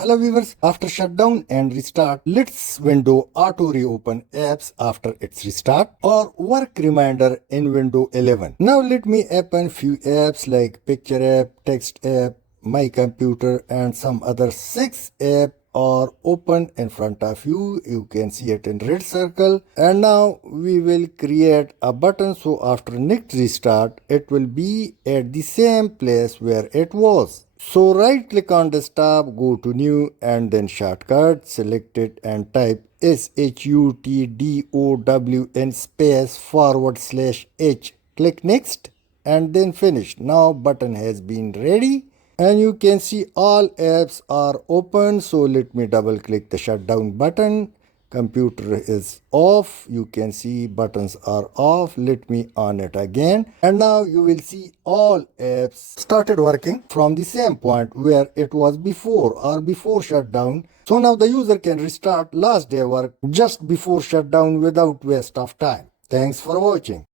Hello viewers, after shutdown and restart, let's window auto reopen apps after its restart or work reminder in window 11. Now let me open few apps like picture app, text app, my computer and some other 6 app are open in front of you. You can see it in red circle, and now we will create a button so after next restart it will be at the same place where it was. So right click on desktop, go to new and then shortcut, select it and type shutdown space /h. Click next and then finish. Now button has been ready and you can see all apps are open. So let me double click the shutdown button. Computer is off. You can see buttons are off. Let me on it again. And now you will see all apps started working from the same point where it was before or before shutdown. So now the user can restart last day work just before shutdown without waste of time. Thanks for watching.